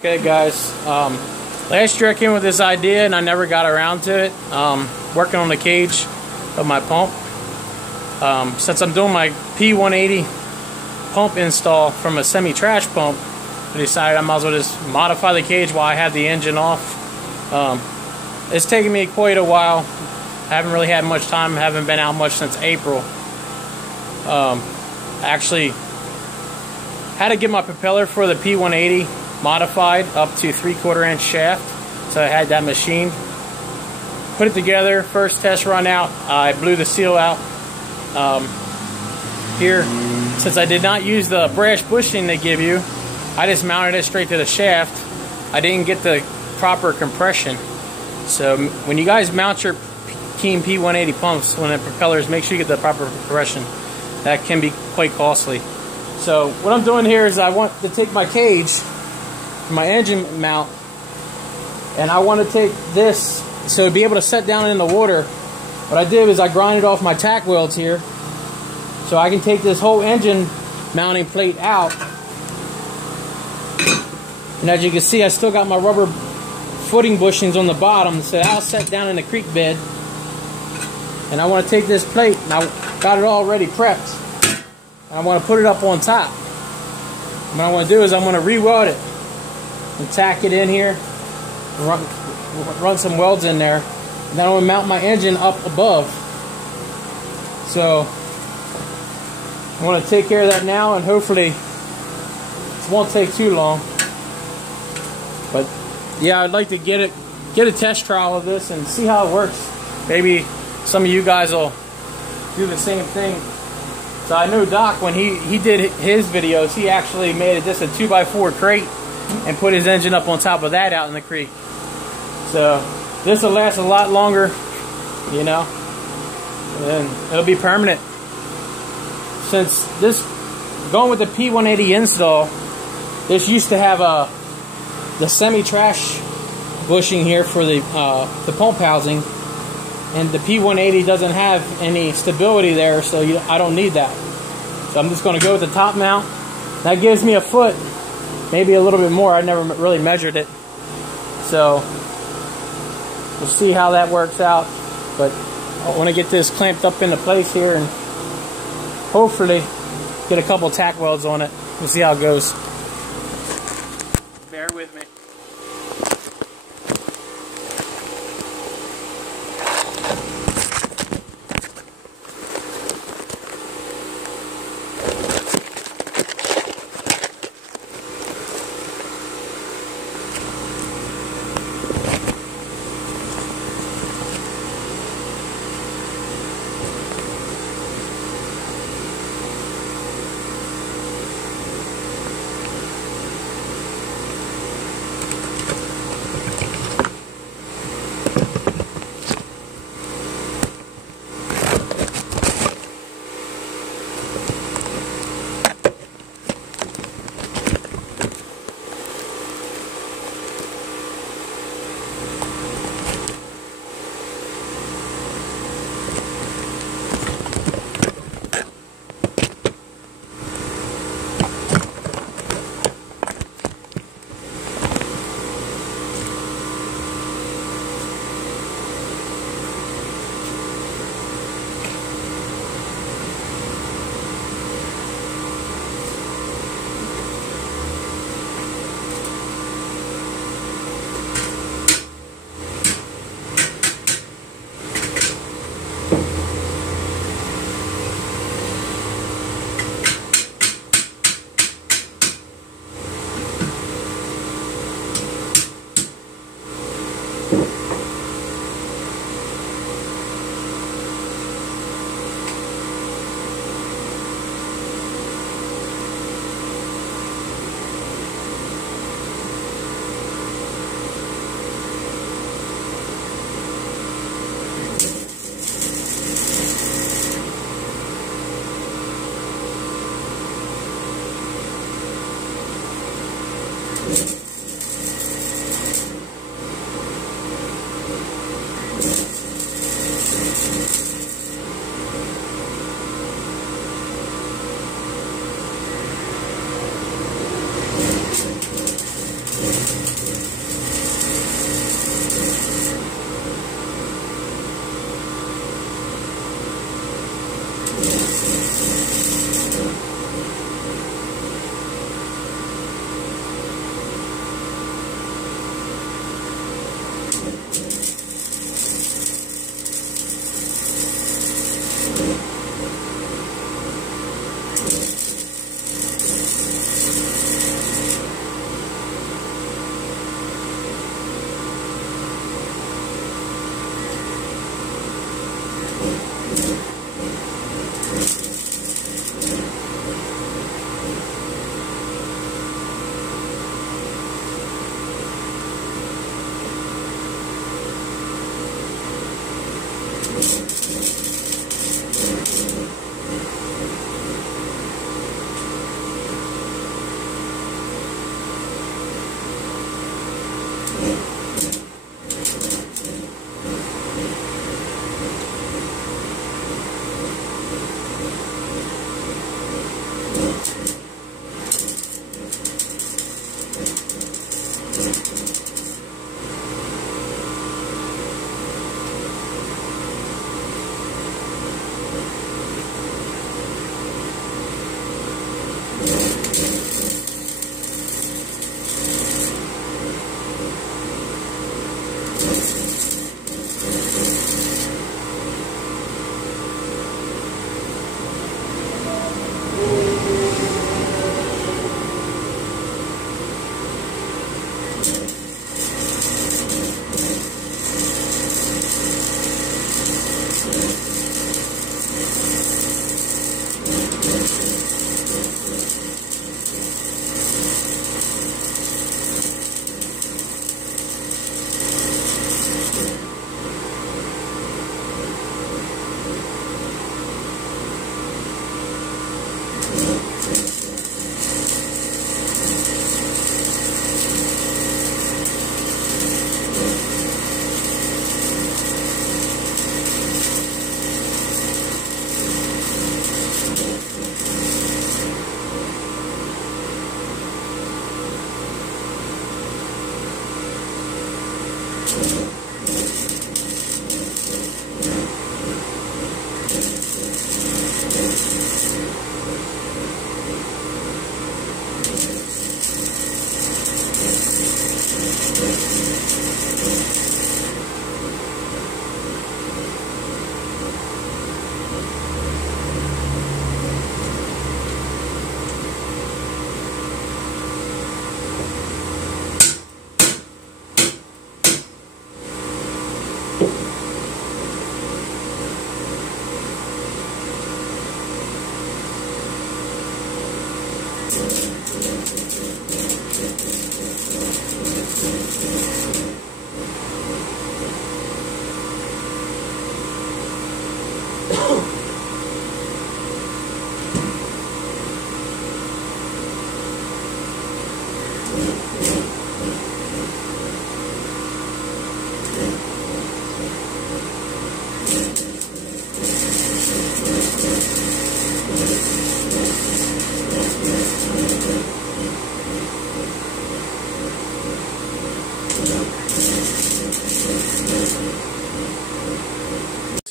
Okay guys, last year I came with this idea and I never got around to it. Working on the cage of my pump. Since I'm doing my P180 pump install from a semi-trash pump, I decided I might as well just modify the cage while I have the engine off. It's taken me quite a while. I haven't really had much time, haven't been out much since April. Actually had to get my propeller for the P180 modified up to 3/4 inch shaft, so I had that machine. Put it together, first test run out, I blew the seal out. Here, since I did not use the brass bushing they give you, I just mounted it straight to the shaft. I didn't get the proper compression. So when you guys mount your Keene P180 pumps, when the propellers, make sure you get the proper compression. That can be quite costly. So what I'm doing here is I want to take my cage, my engine mount, and I want to take this so to be able to set down in the water. What I did is I grinded off my tack welds here so I can take this whole engine mounting plate out. And as you can see, I still got my rubber footing bushings on the bottom, so I'll set down in the creek bed. And I want to take this plate, and I got it already prepped, and I want to put it up on top. What I want to do is I'm going to re-weld it and tack it in here, run some welds in there, and then I'm going to mount my engine up above. So I want to take care of that now, and hopefully it won't take too long. But yeah, I'd like to get a test trial of this and see how it works. Maybe some of you guys will do the same thing. So I know Doc, when he did his videos, he actually made it just a 2x4 crate and put his engine up on top of that out in the creek. So this will last a lot longer, you know, and it'll be permanent. Since this, going with the P180 install, this used to have the semi-trash bushing here for the pump housing, and the P180 doesn't have any stability there, so I don't need that. So I'm just going to go with the top mount. That gives me a foot, maybe a little bit more. I never really measured it, so we'll see how that works out. But I want to get this clamped up into place here and hopefully get a couple tack welds on it. We'll see how it goes. Bear with me.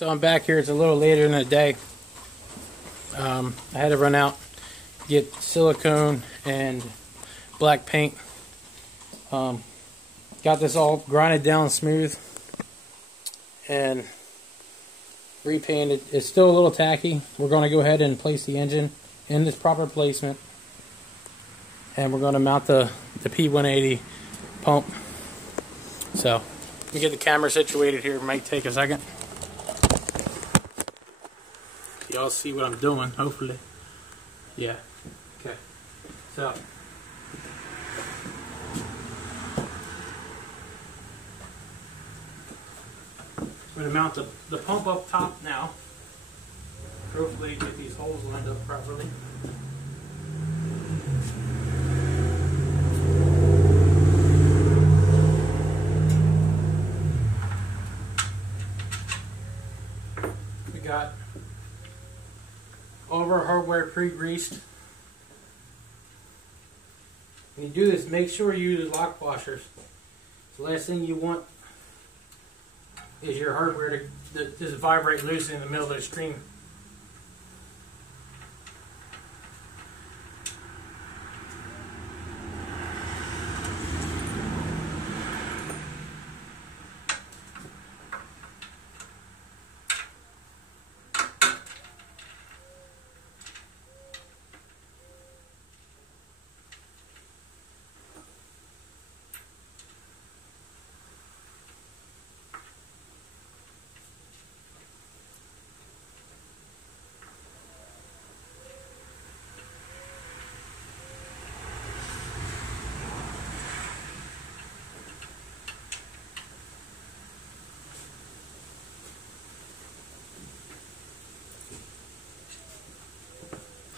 So I'm back here. It's a little later in the day. I had to run out, get silicone and black paint. Got this all grinded down smooth and repainted. It's still a little tacky. We're going to go ahead and place the engine in this proper placement, and we're going to mount the P180 pump. So let me get the camera situated here. It might take a second. Y'all see what I'm doing, hopefully. Yeah. Okay. So I'm going to mount the pump up top now. Hopefully get these holes lined up properly. We got all of our hardware pre-greased. When you do this, make sure you use lock washers. The last thing you want is your hardware to just vibrate loosely in the middle of the stream.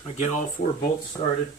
I get all 4 bolts started.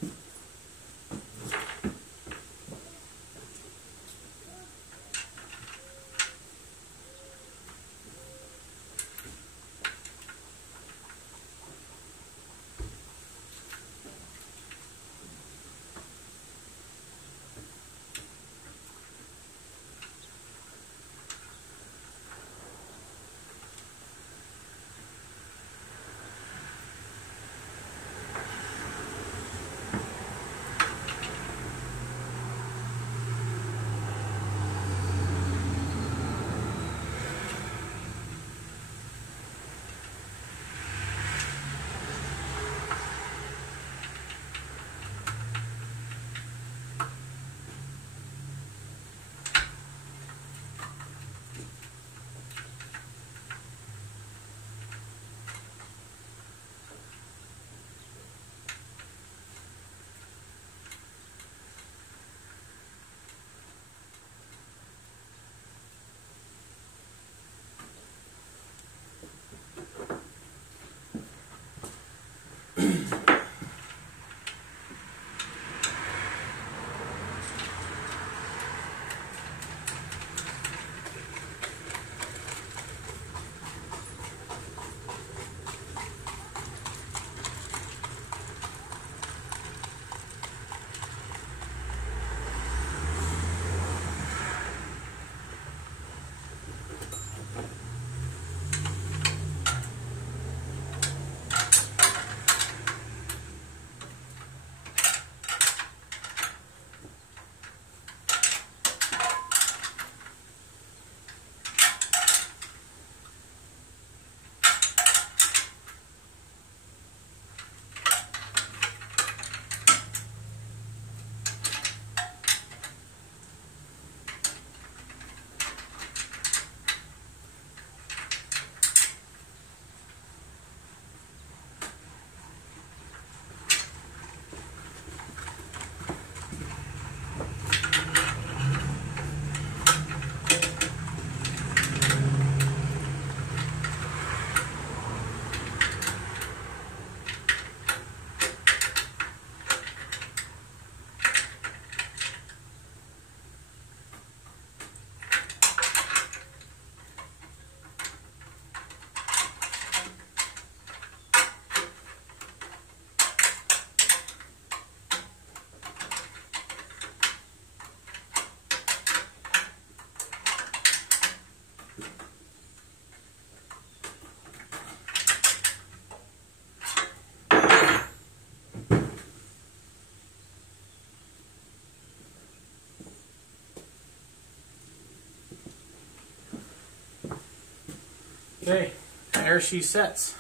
Okay, there she sets.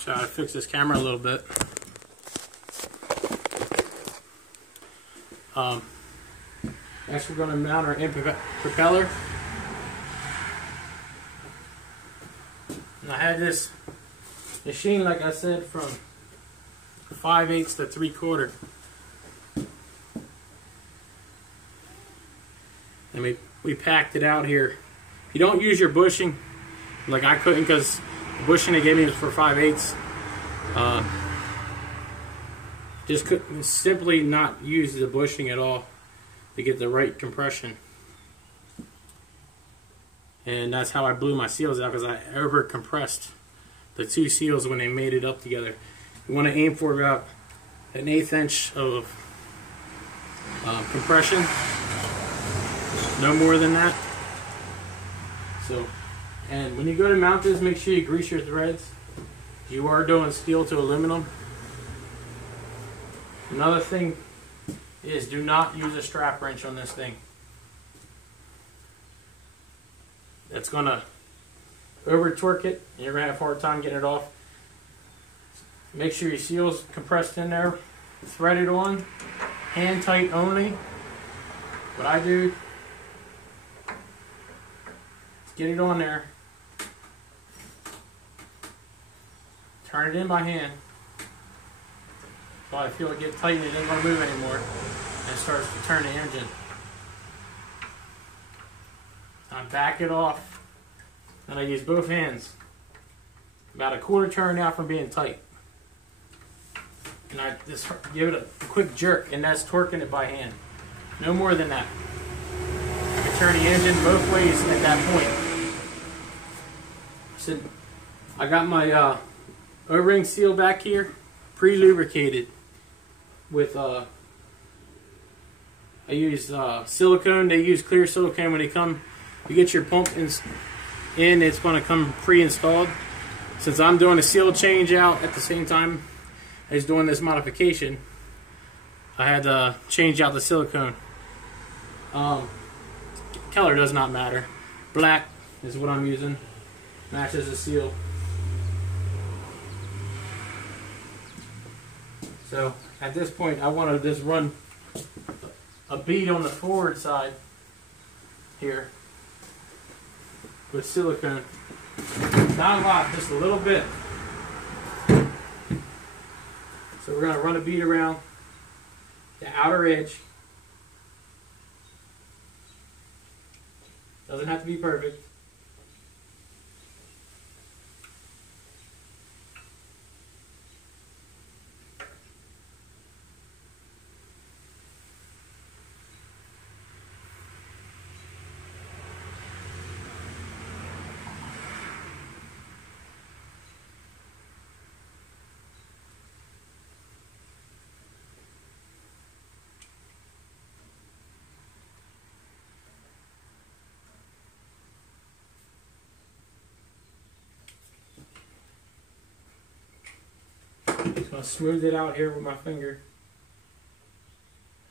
Try to fix this camera a little bit. Next we're going to mount our propeller. And I had this machine, like I said, from 5/8 to 3/4. And we packed it out here. You don't use your bushing, like I couldn't, because the bushing they gave me was for 5/8. Just couldn't simply not use the bushing at all to get the right compression. And that's how I blew my seals out, because I over compressed the two seals when they made it up together. You want to aim for about an 1/8 inch of compression, no more than that. So, and when you go to mount this, make sure you grease your threads. You are doing steel to aluminum. Another thing is, do not use a strap wrench on this thing. It's going to over torque it, and you're going to have a hard time getting it off. Make sure your seal's compressed in there, threaded on, hand tight only. What I do is get it on there, turn it in by hand, so I feel it get tight and it ain't going to move anymore, and it starts to turn the engine. I back it off, and I use both hands, about a 1/4 turn out from being tight. And I just give it a quick jerk, and that's torquing it by hand. No more than that. I can turn the engine both ways at that point. So I got my O-ring seal back here, pre-lubricated with I use silicone. They use clear silicone when they come. You get your pump in, it's going to come pre-installed. Since I'm doing a seal change out at the same time as doing this modification, I had to change out the silicone. Color does not matter. Black is what I'm using. Matches the seal. So at this point, I want to just run a bead on the forward side here with silicone. Not a lot, just a little bit. So we're going to run a bead around the outer edge. Doesn't have to be perfect. Just going to smooth it out here with my finger.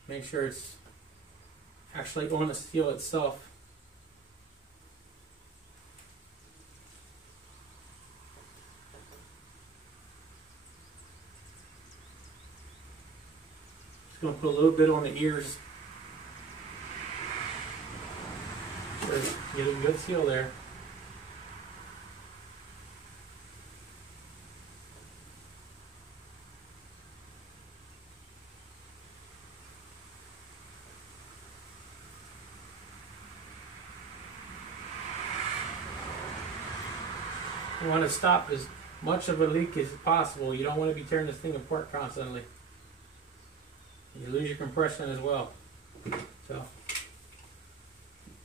Make sure it's actually on the steel itself. Just going to put a little bit on the ears. So get a good seal there. You want to stop as much of a leak as possible. You don't want to be tearing this thing apart constantly. You lose your compression as well. So,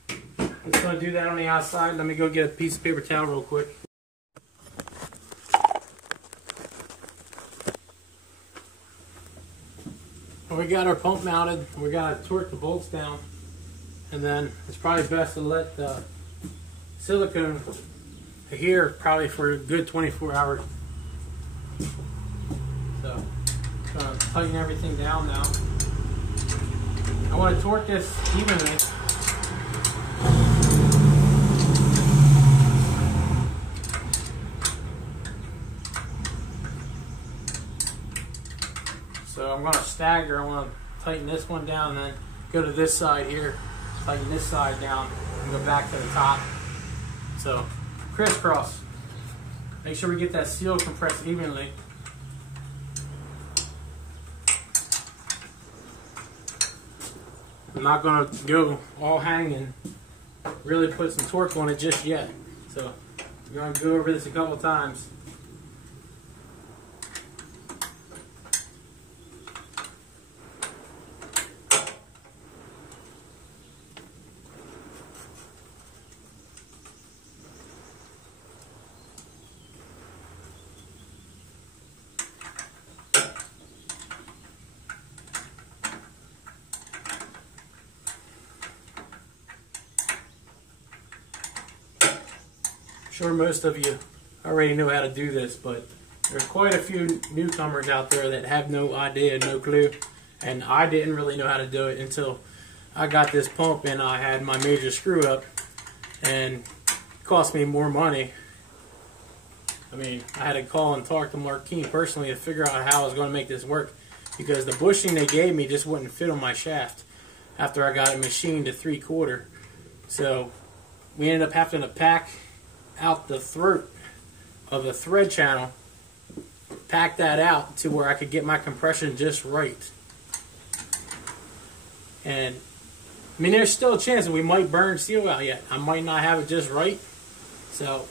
just going to do that on the outside. Let me go get a piece of paper towel real quick. Well, we got our pump mounted. We got to torque the bolts down. And then it's probably best to let the silicone here probably for a good 24 hours. So, I'm going to tighten everything down now. I want to torque this evenly. I'm going to stagger. I want to tighten this one down and then go to this side here, tighten this side down, and go back to the top. So crisscross. Make sure we get that seal compressed evenly. I'm not going to go all hanging, really put some torque on it just yet. So we're going to go over this a couple times. I'm sure most of you already know how to do this, but there's quite a few newcomers out there that have no idea, no clue, and I didn't really know how to do it until I got this pump and I had my major screw up, and it cost me more money. I mean, I had to call and talk to Mark Keene personally to figure out how I was going to make this work, because the bushing they gave me just wouldn't fit on my shaft after I got it machined to 3/4. So we ended up having to pack out the throat of the thread channel, pack that out to where I could get my compression just right. And I mean, there's still a chance that we might burn seal out yet. I might not have it just right. So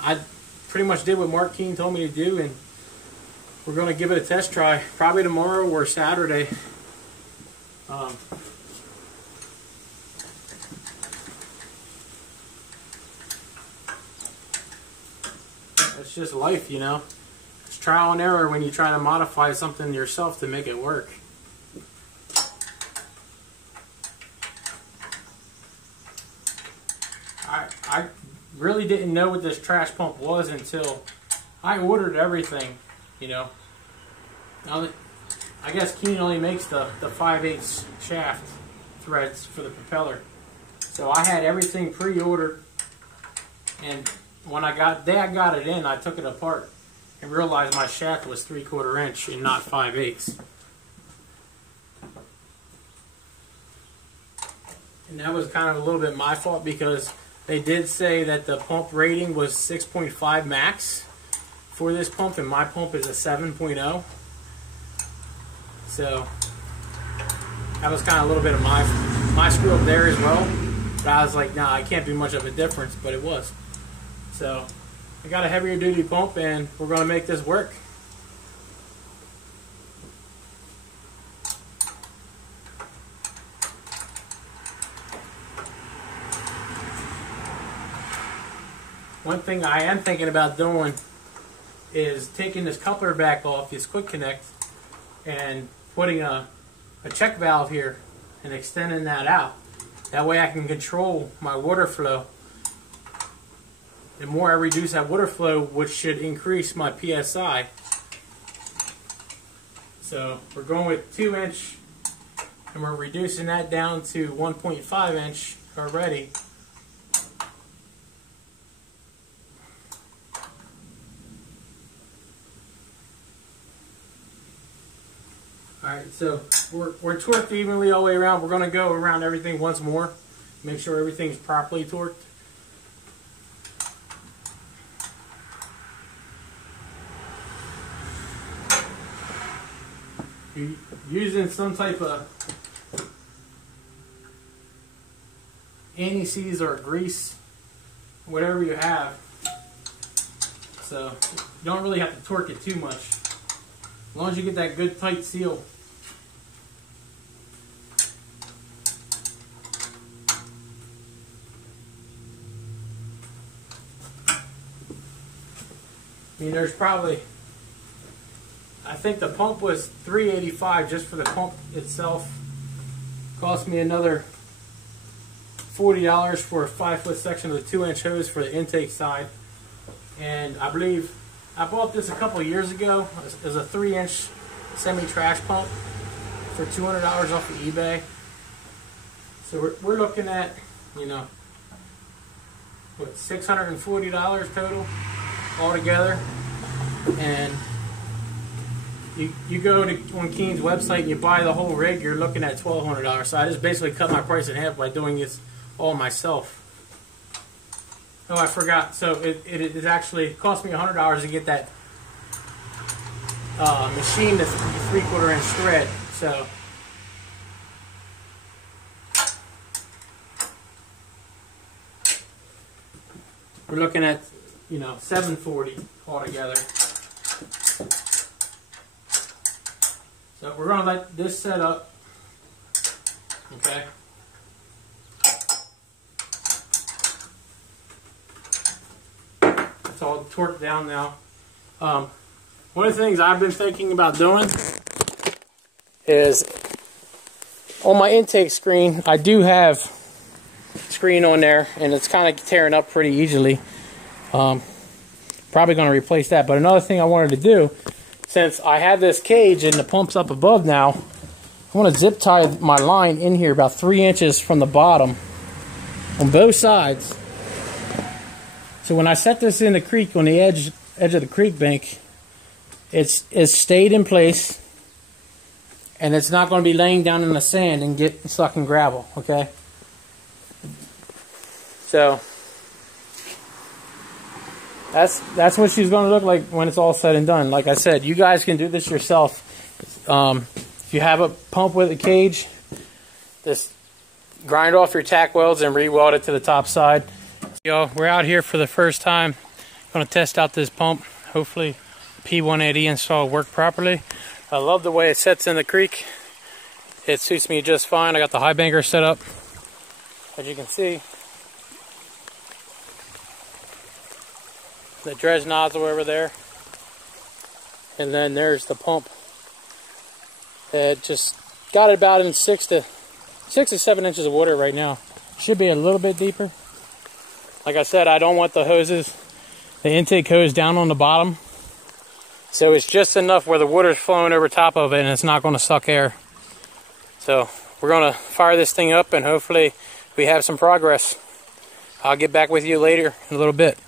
I pretty much did what Mark Keene told me to do, and we're going to give it a test try probably tomorrow or Saturday. It's just life, you know. It's trial and error when you try to modify something yourself to make it work. I really didn't know what this trash pump was until I ordered everything, you know. Now, I guess Keene only makes the 5/8 shaft threads for the propeller. So I had everything pre-ordered, and when I got it in, I took it apart and realized my shaft was 3/4 inch and not 5/8. And that was kind of a little bit my fault, because they did say that the pump rating was 6.5 max for this pump, and my pump is a 7.0. So that was kind of a little bit of my screw up there as well. But I was like, nah, I can't do much of a difference, but it was. So I got a heavier duty pump, and we're going to make this work. One thing I am thinking about doing is taking this coupler back off, this quick connect, and putting a check valve here and extending that out. That way I can control my water flow. The more I reduce that water flow, which should increase my PSI. So we're going with 2 inch, and we're reducing that down to 1.5 inch already. Alright, so we're torqued evenly all the way around. We're going to go around everything once more. Make sure everything's properly torqued. You're using some type of anti-seize or grease, whatever you have. So you don't really have to torque it too much, as long as you get that good tight seal. I mean, there's probably, I think the pump was $385 just for the pump itself. Cost me another $40 for a 5-foot section of the 2-inch hose for the intake side. And I believe I bought this a couple of years ago as a 3-inch semi-trash pump for $200 off of eBay. So we're looking at, you know, what, $640 total altogether. And you go to on Keene's website and you buy the whole rig, you're looking at $1,200. So I just basically cut my price in half by doing this all myself. Oh, I forgot. So it actually cost me $100 to get that machine to 3/4 inch thread. So we're looking at, you know, $740 altogether. So we're gonna let this set up. Okay. It's all torqued down now. One of the things I've been thinking about doing is on my intake screen, I do have screen on there, and it's kind of tearing up pretty easily. Probably going to replace that. But another thing I wanted to do, since I have this cage and the pump's up above now, I want to zip tie my line in here about 3 inches from the bottom on both sides. So when I set this in the creek, on the edge of the creek bank, it's stayed in place, and it's not going to be laying down in the sand and get stuck in gravel. Okay. So that's what she's going to look like when it's all said and done. Like I said, you guys can do this yourself. If you have a pump with a cage, just grind off your tack welds and re-weld it to the top side. Yo, we're out here for the first time. Going to test out this pump. Hopefully P180 install will work properly. I love the way it sets in the creek. It suits me just fine. I got the high banker set up, as you can see. The dredge nozzle over there, and then there's the pump. It just got it about in 6 to 7 inches of water right now. Should be a little bit deeper. Like I said, I don't want the hoses, the intake hose down on the bottom, so it's just enough where the water's flowing over top of it and it's not going to suck air. So we're going to fire this thing up and hopefully we have some progress. I'll get back with you later in a little bit.